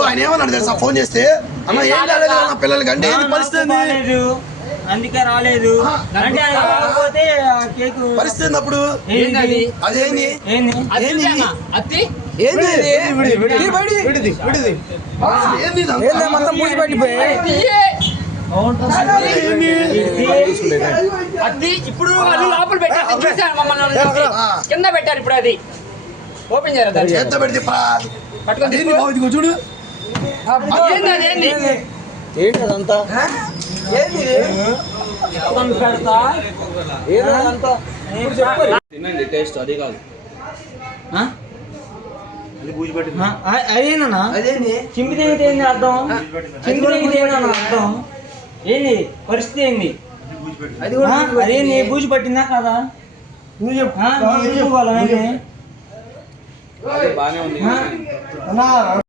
ఆయన ఏమన్నాడు తెలుసా ఫోన్ చేస్తే అన్న ఏం కాలేదు పిల్లలకి అంటే పరిస్థితి అందుకే రాలేదు అంటే పరిస్థితి అప్పుడు అదేంది ఇప్పుడు లోపల పెట్టారు చూసాను మమ్మల్ని కింద పెట్టారు ఇప్పుడు అది ఓపెన్ చేయాలి పెడితే పట్టుకొని చూడు ఏంటి అదంతా తినండి టేస్ట్ అది కాదు అదేనా చింపి తెగితే ఏంది అర్థం చింపి తెగితే ఏందన్న అర్థం ఏంది పరిస్థితి ఏంది అదేంది బూజు పట్టిందా కదా నువ్వు చెప్పు బాగానే ఉంది